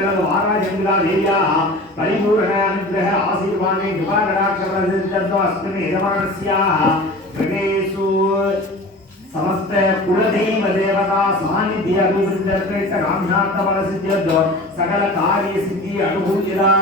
वाराजंगला देव्याः परिपूर्ण अनुग्रह आशीर्वादे कृपा कटाक्षप्रसिद्धत्व अस्मिन् यजमानस्याः गणेषु समस्त कुलदैव देवता सान्निध्य अभिवृद्ध्यर्थ काम्यार्थ फलसिद्ध्यत्व सकल कार्य सिद्धि अनुभूतिदा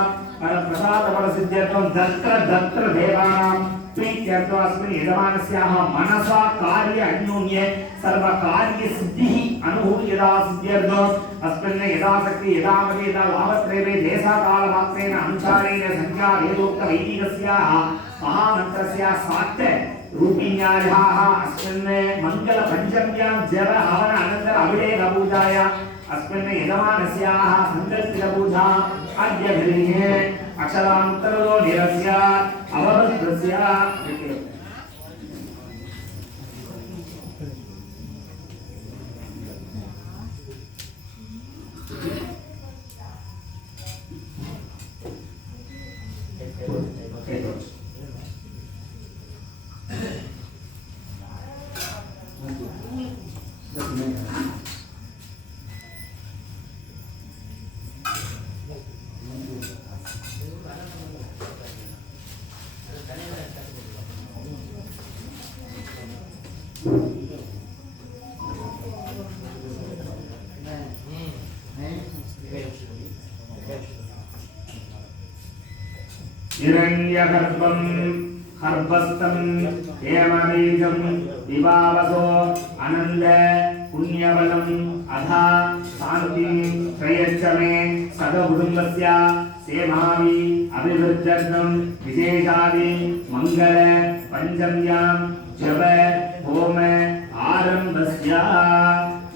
प्रसाद फलसिद्ध्यत्व दत्र देवानां प्रीत्यर्थो अस्मिन् यजमानस्याः मनसा कार्य अन्योन्ये सर्व कार्य सिद्धिः अनुभूयदा सिद्ध्यर्थो अस्मिन् यदाशक्ति यदामति यदा लाभत्रये देशकालमात्रेण अनुसारेण संख्या वेदोक्त वैदिकस्याः महामन्त्रस्याः साक्ष्य रूपिण्यायाः अस्मिन् मंगल पंचम्यां जप हवन अनन्तर अभिषेक पूजाया अस्मिन् यजमानस्याः संकल्पित पूजा अद्य गृहे अक्षरान्तरो निरस्य अवरुद्धस्य हिरण्यगर्भं हर्भस्तं हेमबीजं विवावसो आनंद पुण्यबलम् अधा शान्तिं प्रयच्छ मे सदकुटुम्बस्य सेवामि अभिवृद्ध्यर्थं विशेषादि मंगल पंचम्यां जप होम आरंभस्य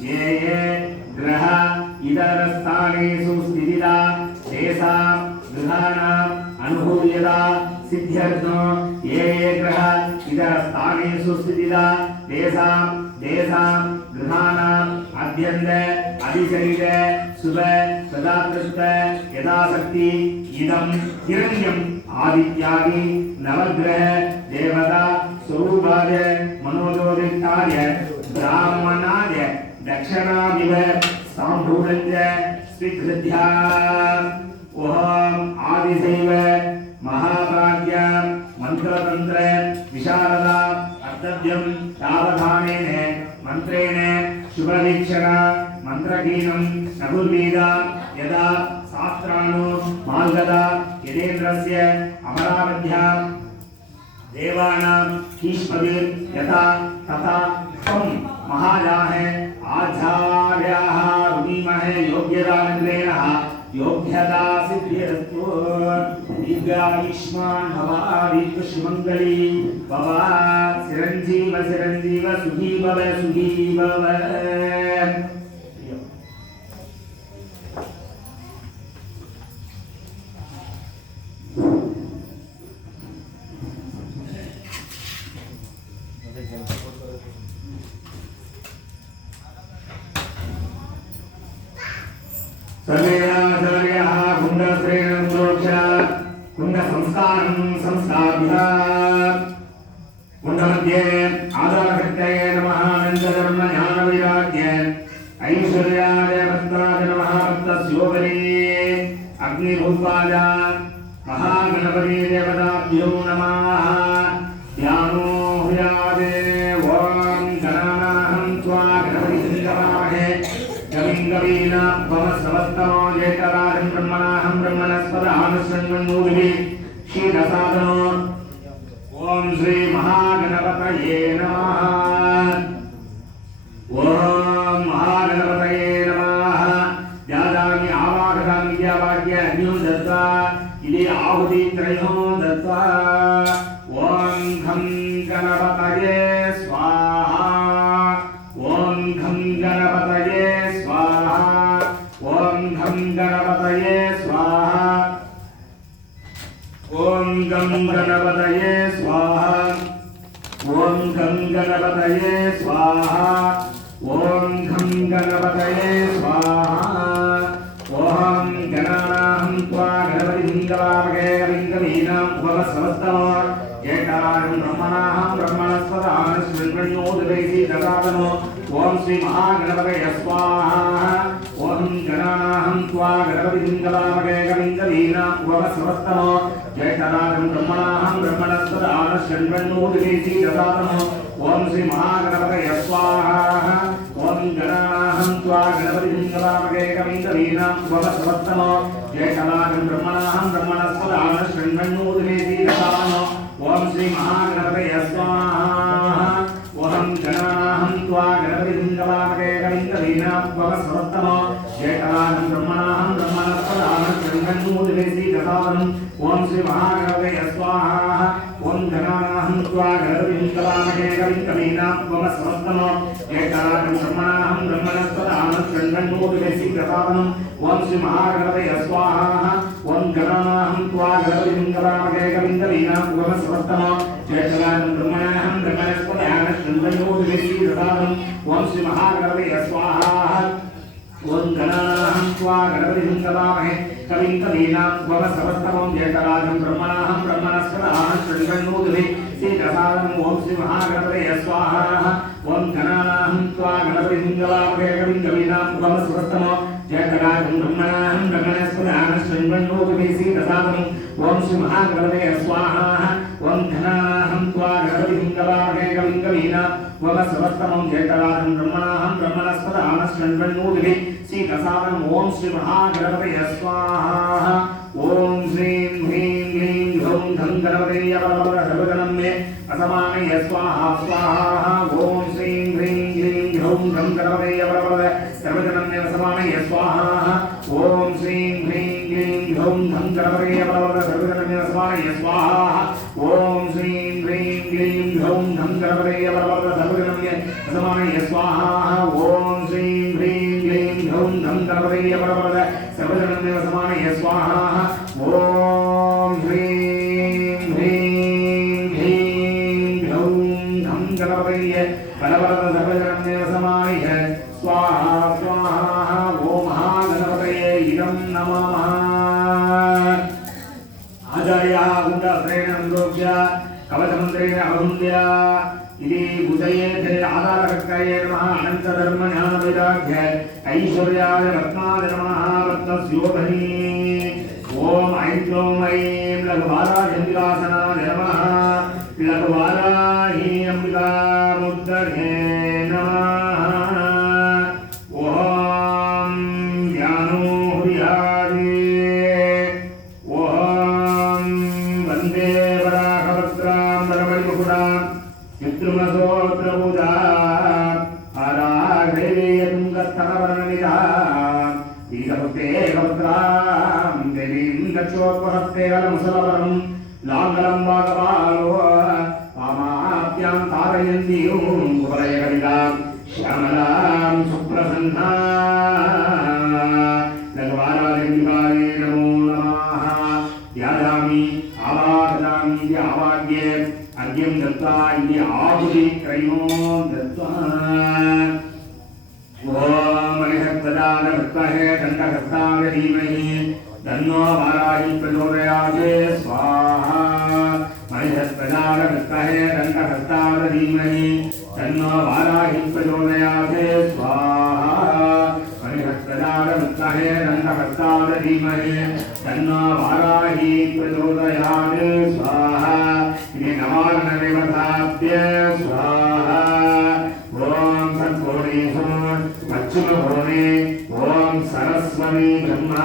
ये ग्रह इतरस्थानेषु स्थितिदा तेषां गृहाणाम् अनुभूयदा सिद्ध्यर्थो ये ग्रह इतरस्थानेषु स्थितिदा तेषां गृहाणाम् अद्यन्त अधिशरीर शुभ सदाकृत यदाशक्ति इदं हिरण्यम् आदित्यादि नवग्रह देवता स्वरूपाय मनोज्योतिष्ठाय ब्राह्मणाय दक्षिणादिव साम्भूलञ्च स्वीकृत्य ओम आदिदेव महाभाग्य मंत्रतंत्र विशारदा अर्थव्यम तावधानेन मंत्रेण शुभवीक्षण मंत्रहीनं नगुर्वीदा यदा शास्त्राणो माल्गदा यदेन्द्रस्य अमरावध्या देवानां कीष्मभिर् यथा तथा त्वं महाजाहे आचार्याः रुणीमहे योग्यदानन्द्रेण योग्यता सिद्ध्यर्थो दीर्घायुष्मान् भव दीर्घसुमङ्गली भव चिरञ्जीव सुखी भव सर्वेदाचार्याः कुण्डश्रेणं प्रोक्ष कुण्डसंस्कारं संस्थाप्य कुण्डमध्ये आधारशक्तये नमः अनन्तधर्मज्ञानवैराग्य ऐश्वर्याय भक्ताय नमः भक्तस्योपरि अग्निभूत्वाय महागणपति देवताभ्यो नमः ध्यानो हुयादे ॐ गणानाहं त्वा गणपतिसंगमाहे कविना भवसवस्तमो जेतराजं ब्रह्मणाहं ब्रह्मणस्पदानुसृण्वन्नूदिभिः क्षीरसाधनो ॐ श्री महागणपतये नमः ॐ महागणपतये नमः जादामि आवाहयामि विद्यावाक्य अन्यो दत्त्वा इति आहुतित्रयो दत्त्वा ॐ घं गणपतये स्वाहा ॐ घं गणपतये गणपतये स्वाहा ओम गं गणपतये स्वाहा ओम गं गणपतये स्वाहा ओम घं गणपतये स्वाहा ओम गणानाहं त्वा गणपतिं गवामहे उपवसवस्तमो जेठाराजं ब्रह्मणाहं ब्रह्मणस्पदानुसृण्वन्नोदिभिः ददातनो ओम श्री महागणपतये स्वाहा ओम गणानाहं त्वा गणपतिं गवामहे कविं कवीनाम् उपमस्रवस्तमो जयतराजं ब्रह्मणाहं ब्रह्मणस्पदानशृण्वन्नोदिनीति ददातमो ओम श्री महागणपतये स्वाहा ओम गणानाहं त्वा गणपतिं गवामहे कविं कवीनाम् उपमस्रवस्तमो जयतराजं ब्रह्मणाहं ब्रह्मणस्पदानशृण्वन्नोदिनीति ददातमो ओम श्री महागणपतये स्वाहा ओम गणानाहं त्वा गणपतिं गवामहे कविं कवीनाम् उपमस्रवस्तमो जयतराजं ब्रह्मणाहं ब्रह्मणस्पदानशृण्वन्नोदिनीति ददातमो ओम श्री महागणपतये स्वाहा ओम गणानाहं त्वा गणपतिं गवामहे कविं कवीनाम् उपमस्रवस्तमो जयतराजं ब्रह्मणाहं ब्रह्मणस्पदानशृण्वन्नोदिनीति ददातमो ओम श्री महागणपतये स्वाहा ओम गणानाहं त्वा गणपतिं गवामहे कविं कवीनाम् उपमस्रवस्तमो जयतराजं ब्रह्मणाहं ब्रह्मणस्पदानशृण्वन्नोदिनीति ददातमो ओम श्री महागणपतये स्वाहा ओम गणानाहं त्वा गणपतिं गवामहे कविं कवीनाम् उपमस्रवस्तमो जयतराजं ब्रह्मणाहं ब्रह्मणस्पदानशृण्वन्नोदिनीति ददातमो ओम श्री महागणपतये स्वाहा ओम गणानाहं त्वा गणपतिं गवामहे कविं कवीनाम् उपमस्रवस्तमो जयतराजं ब्रह्मणाहं ब्रह्मणस्पदानशृण्वन्नोदिनीति ददातमो ओम श्री महागणपतये स्वाहा ओम गणानाहं त्वा गणपतिं गवामहे कविं कवीनाम् उपमस्रवस्तमो जयतराजं ब्रह्मणाहं ब्रह्मणस्पदानशृण्वन्नोदिनीति ददातमो ओम श्री महागणपतये स्वाहा ओम श्रीं ह्रीं क्लीं ह्रौं धं गणपतये नमः सर्वजनं मे असमानय स्वाहा स्वाहा ओम श्रीं ह्रीं क्लीं ह्रौं धं गणपतये नमः सर्वजनं मे असमानय स्वाहा ओम श्रीं ह्रीं क्लीं ह्रौं धं गणपतये नमः सर्वजनं मे असमानय स्वाहा ओम श्रीं ह्रीं क्लीं ह्रौं धं गणपतये नमः सर्वजनं मे असमानय स्वाहा ओम श्रीं ह्रीं क्लीं ह्रौं धं गणपतये नमः सर्वजनं मे असमानय स्वाहा ओम ह्रीं ह्रीं क्लीं ह्रौं धं गणपतये नमः सर्वजनं मे असमानय स्वाहा स्वाहा ओम महागणपतये इदं नमः आचार्याः गुण्डश्रेण अनुरोध्य कवचमन्त्रेण अवरुन्ध्य इति बुधये आधारकर्ताये नमः अनन्तधर्मज्ञानवैराग्य ऐश्वर्याय रत्नाय नमः रत्नस्योधनी ओम ऐं क्लौं ऐं लघुवाराह्यम्बिकासनाय नमः लघुवाराही अम्बिकामुद्दरे नमः ओम ज्ञानो हृयादि ओम वन्दे वराहवक्त्रां वरवरिमुकुटां चित्रमसोत्रपूजा आराघ्रेयतुङ्गस्तनवर्णनिधा ईशभक्ते वक्त्रां देवीं दक्षोत्पहस्ते अलमुसलवरं लाङ्गलं वागपालो वामाप्यां तारयन्तीं कुवलयकलिकां श्यामलां सुप्रसन्ना लघुवाराधिकारे नमो नमः यादामि आवाहयामि इति आवाह्ये अर्घ्यं दत्त्वा इति आहुति त्रयो दत्त्वा ओम मणिहस्तदान विद्महे दण्डहस्ताय धीमहि तन्नो वाराही प्रचोदयात् स्वाहा मणिहस्तदान विद्महे दण्डहस्ताय धीमहि तन्नो वाराही प्रचोदयात् स्वाहा मणिहस्तदान विद्महे दण्डहस्ताय धीमहि तन्नो वाराही प्रचोदयात् स्वाहा इति नवार्णदेवताभ्य स्वाहा ओम सत्कोणेषु पश्चिमकोणे ओम सरस्वती ब्रह्मा